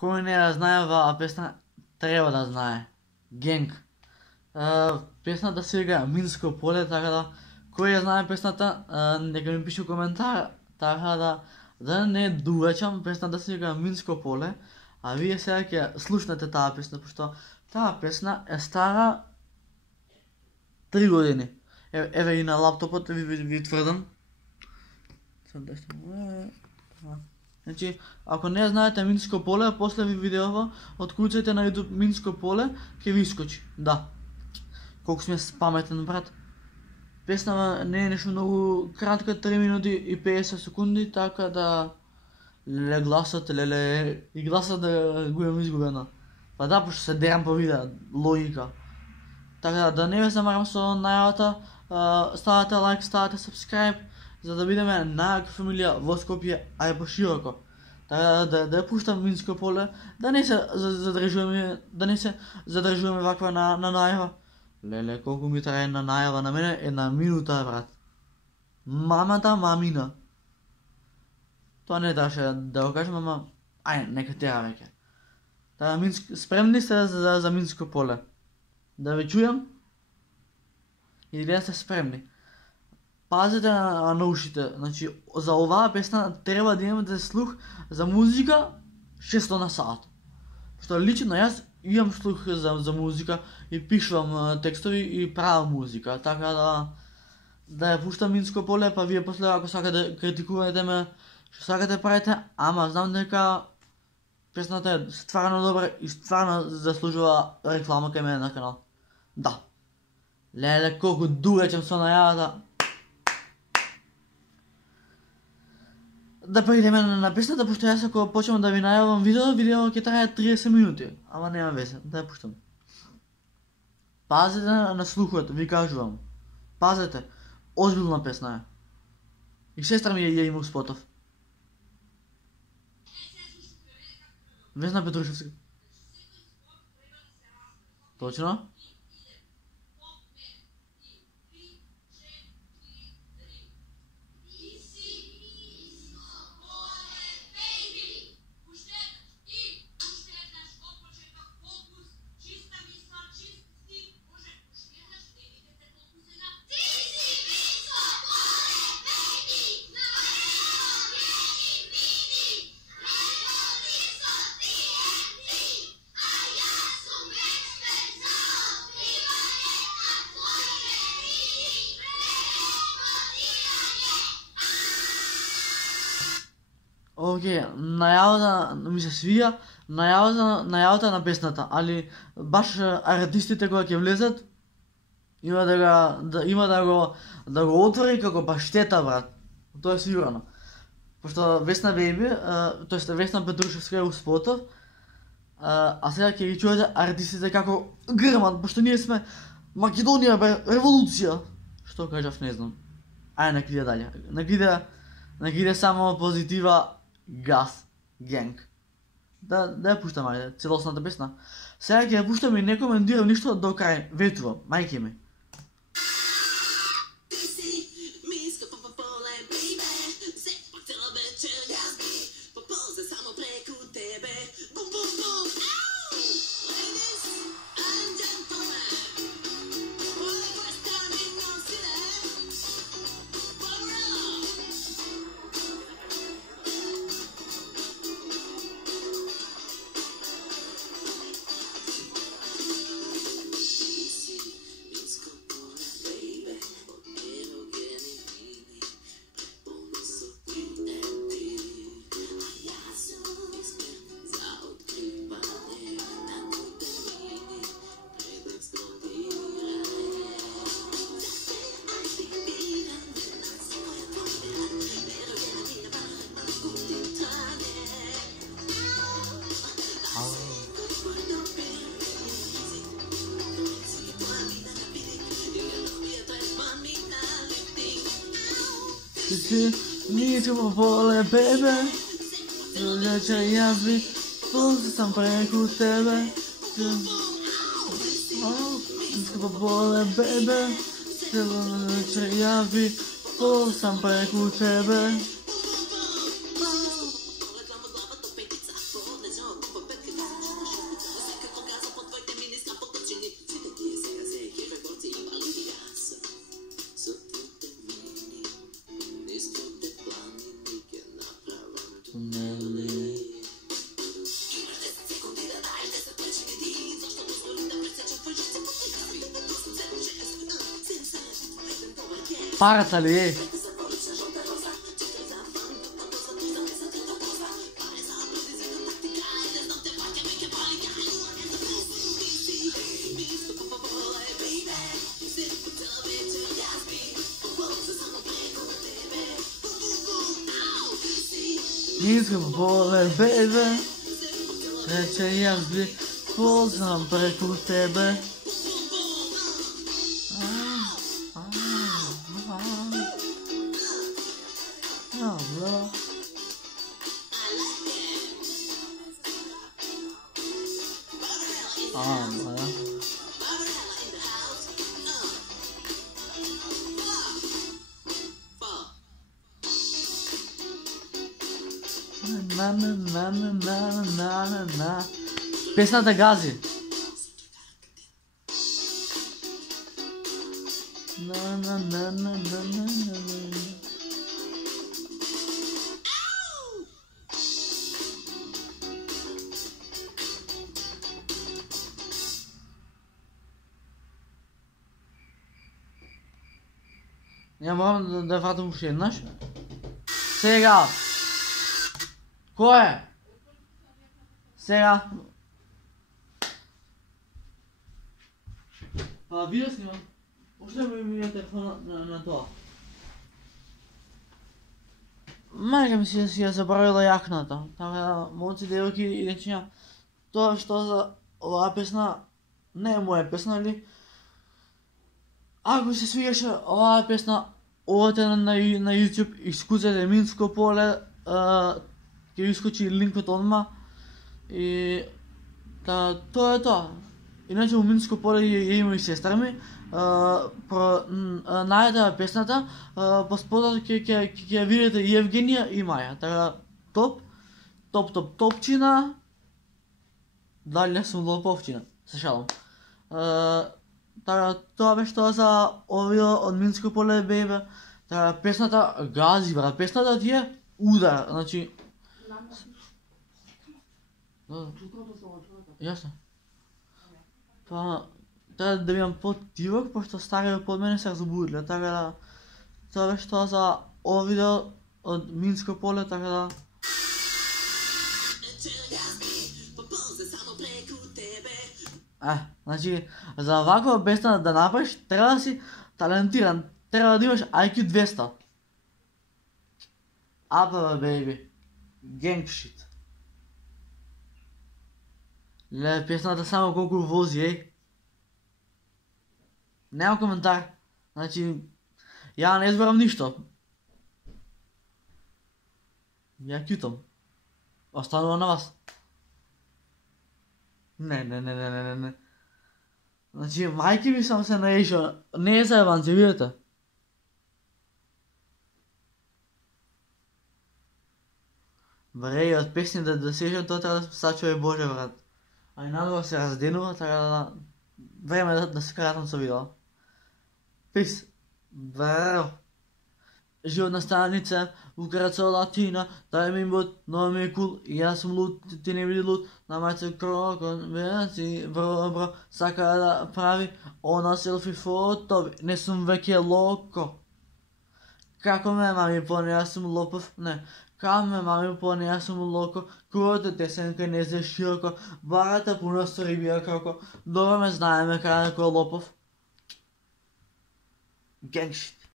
Кой не я знае оваа песна, треба да знае. Генг. Песната се вика Минско поле, така да кој ја знае песната, нека ми пише коментар, така да не дугачам, песната се вика Минско поле, а вие сега ќе слушнете таа песна, пошто таа песна е стара 3 години. Еве и на лаптопот ви тврдам. Значи, ако не знаете Минско поле, после ви видеова, откуцајте на YouTube Минско поле, ќе ви искочи. Да. Колку сме паметен, брат. Песна не е нешто многу кратка, 3 минути и 50 секунди, така да леле гласот, леле и гласот да го имам изгубено. Па да, пошто се дерам по видео, логика. Така да не ве замарам со најавата, ставате лайк, ставате subscribe, за да бидеме најака фамилија во Скопје, а и пошироко. Така да ја пуштам Минско поле, да не се задржуваме ваква на најава. Леле, колку ми трае на најава на мене, 1 минута, брат. Мамата мамина. Тоа не требаше да го кажем, ама ајде, нека тера веќе. Така, спремни сте за Минско поле? Да ве чујам? Или да сте спремни? Пазете на ушите, значи за оваа песна треба да имате слух за музика 600 на сат. Што лично јас имам слух за музика и пишувам текстови и правам музика, така да ја пуштам Минско поле, па вие после ако сакате да критикувате ме, што сакате правите, ама знам дека песната е стварно добра и стварно заслужува реклама кај мене на канал. Да. Леле, колку дугачам со најавата. Да преидеме на песната, пошто јас ако почнам да ви најавам видео ќе трае 30 минути. Ама нема везе, да ја пуштам. Пазете на слухот, ви кажувам. Пазете, озбилна песна е. И сестра ми ја има спотов. Весна Петрушевска. Точно? Океј, најавата ми се свија, најавата на песната, али баш артистите кога ќе влезат, има да го отвори како паштета, брат. Тоа е сигурно. Пошто Весна Бејби, тоест Весна Петрушевска е у спотов, а сега ќе ги чуете артистите како грмат, пошто ние сме Македонија, бе, револуција. Што кажав, не знам. Ајде, нека иде дале. Нека иде само позитива, газ, генг. Да ја пуштам, ајде, целосната песна. Сега ќе ја пуштам и не коментирам ништо до крај, ветувам, мајке ми. Minsko polе, bebe, že јас би ползе сам преку тебе. Minsko polе, bebe, že јас би ползе сам преку тебе. Парата ли е? Искам поле, бебе, рече и аз би ползвам преко тебе. Песната гази. Няма да вратам още еднъж. Сега. Кой е? Сега. Видео снимам. Още ми е телефона на това. Майка ми си е забравила якната. Така, моите девойки и дечиня. Това що за ова песна не е моя песна, ли? Ако се свигаше ова песна, одете на YouTube, изкуцате Минско поле, ќе искочи линкот одма и тоа е тоа. Иначе у Минско поле ја има и сестра ми, најдете песната, па спотот ќе ја видите и Евгенија и Маја. Така топчина. Дали сум лоповчина, се шалам. Така тоа беше тоа за овио од Минско поле, бебе. Така песната гази, брат. Песната ти е удар, значи. Јасно. Па треба да бидам по-тивок, пошто стариот под мене се разбудиле, така да тоа беше тоа за овио од Минско поле, така да. Значи, за ваква песна да направиш, треба да си талентиран, треба да имаш IQ 200. Апа, бейби. Gang shit. Ле, песната само колку вози, ей. Нема коментар. Значи, ја не изборам ништо. Ја кјутам. Останува на вас. Не. Значи, мајки ми сам се наишо. Не е заебанци, видите? Бре, и од песни да сежам, тоа треба да сачува и Боже, брат. А и надолу се разденува, така да... Време да се кратам со видео. Пис. Брао. Животна станица, Украца латина, дай ми бут, но ми е кул, и јас сум лут, ти не биди лут, на мајца крокон, бејаци, бро, сака да прави, она селфи фото, не сум веќе локо. Како ме мами поне, јас сум лопов, не, како ме мами поне, јас сум локо, курото тесенка не зе широко, барата пуно со рибија како, добро ме знаеме кај некој лопов. Gang shit.